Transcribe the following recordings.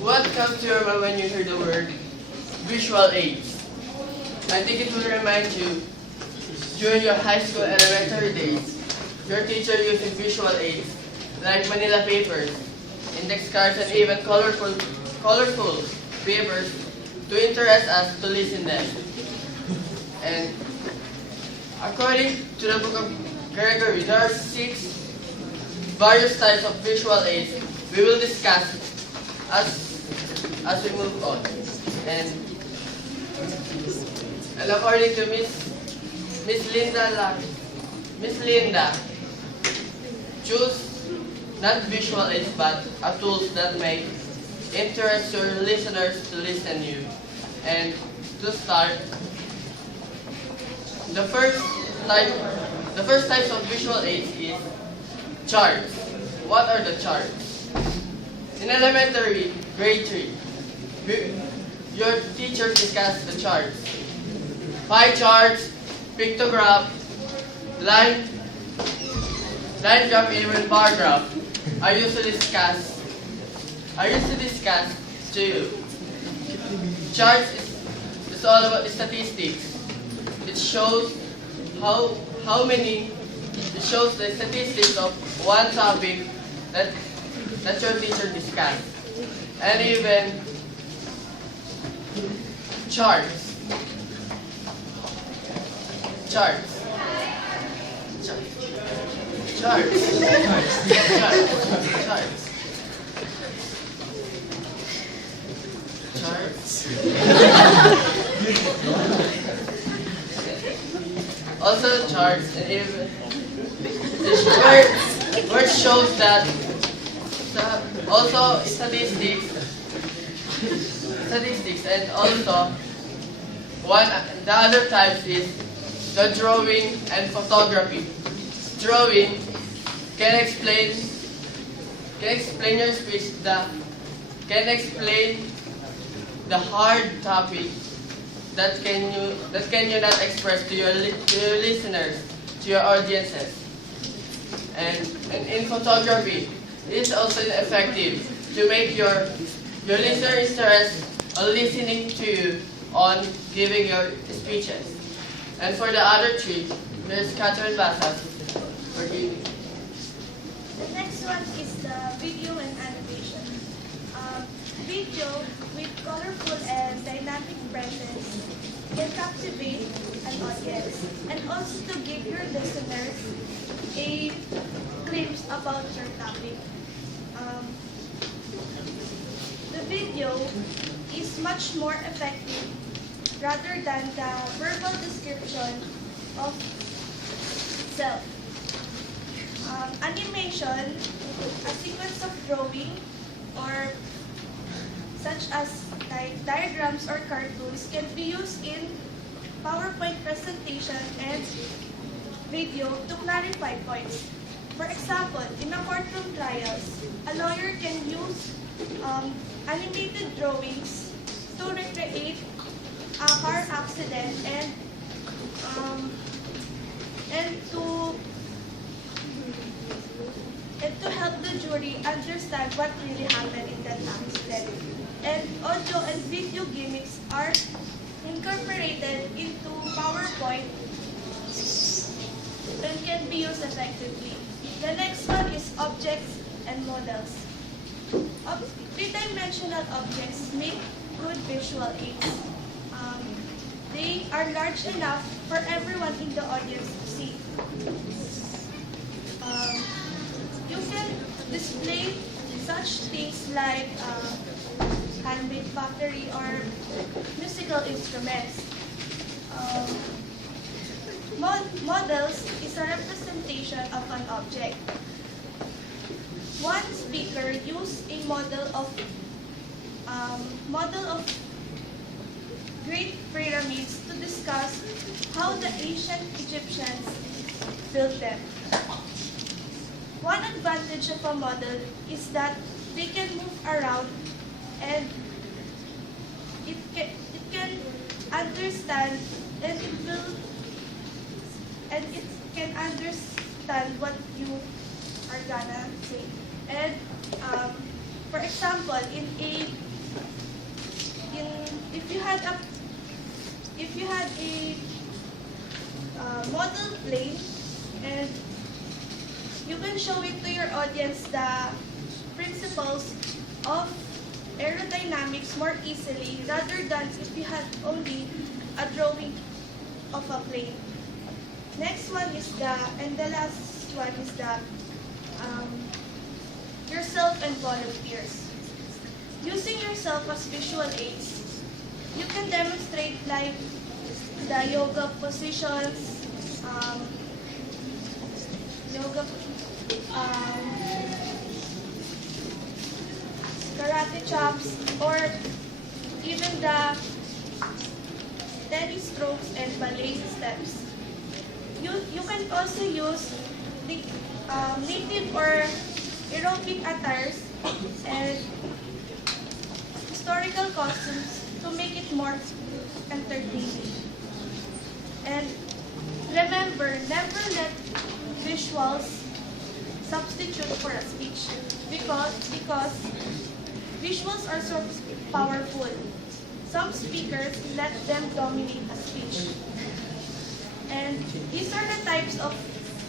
What comes to your mind when you hear the word visual aids? I think it will remind you during your high school elementary days, your teacher using visual aids like manila papers, index cards, and even colorful papers to interest us to listen them. And according to the book of Gregory, there are 6 various types of visual aids we will discuss as we move on. And according to Miss Linda, choose not visual aids but tools that may interest your listeners to listen you. And to start, the first types of visual aids is charts. What are the charts? In elementary, grade 3, your teachers discuss the charts. Pie charts, pictograph, line graph, and even bar graph are used to discuss to you. Charts is all about statistics. It shows it shows the statistics of one topic that your teacher discussed. And even charts. Charts. Also charts, and even word shows that also statistics, and also the other types is the drawing and photography. Drawing can explain your speech, can explain the hard topic that can you not express to your listeners, to your audiences. And in photography, it is also effective to make your listener interest on listening to you on giving your speeches. And for the other 3, there's Catherine Basas for giving. The next one is the video and animation. Video with colorful and dynamic presence can captivate an audience and also to give your listeners a glimpse about your topic. The video is much more effective rather than the verbal description of itself. Animation, a sequence of drawing or such as diagrams or cartoons can be used in PowerPoint presentation and video to clarify points. For example, in a courtroom trials, a lawyer can use animated drawings to recreate a car accident and to help the jury understand what really happened in that accident. And audio and video gimmicks are incorporated into PowerPoint and can be used effectively. The next one is objects and models. Three-dimensional objects make good visual aids. They are large enough for everyone in the audience to see. You can display such things like handmade pottery or musical instruments. Models is a representation of an object. One speaker used a model of Great Pyramids to discuss how the ancient Egyptians built them. One advantage of a model is that they can move around and it can understand and it can understand what you are gonna say. And for example, in a if you had a model plane and you can show it to your audience the principles of aerodynamics more easily rather than if you had only a drawing of a plane. Next one is and the last one is yourself and volunteers. Using yourself as visual aids, you can demonstrate like the yoga positions, karate chops, or even the steady strokes and ballet steps. You can also use the native or aerobic attires and historical costumes to make it more entertaining. And remember, never let visuals substitute for a speech because visuals are so powerful. Some speakers let them dominate a speech. And these are the types of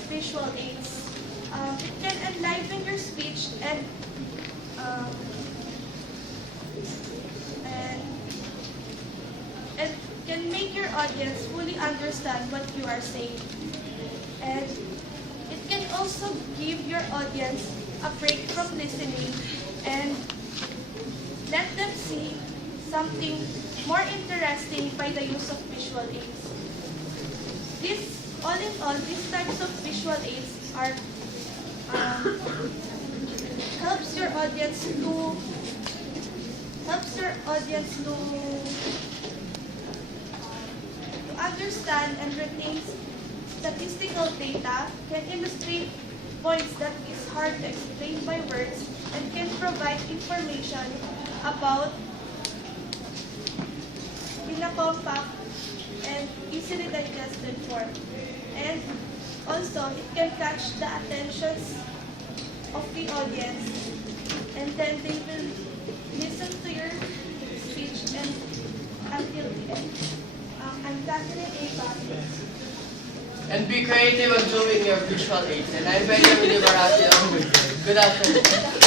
visual aids. It can enliven your speech and can make your audience fully understand what you are saying. And it can also give your audience a break from listening and let them see something more interesting by the use of visual aids. All in all, these types of visual aids are helps your audience to understand and retain statistical data, can illustrate points that is hard to explain by words, and can provide information about in a compact and easily digested form. And also, it can catch the attentions of the audience, and then they will listen to your speech and until the end. I'm Catherine A. Basas. And be creative on doing your visual aids. And I'm Barraquio. Good afternoon.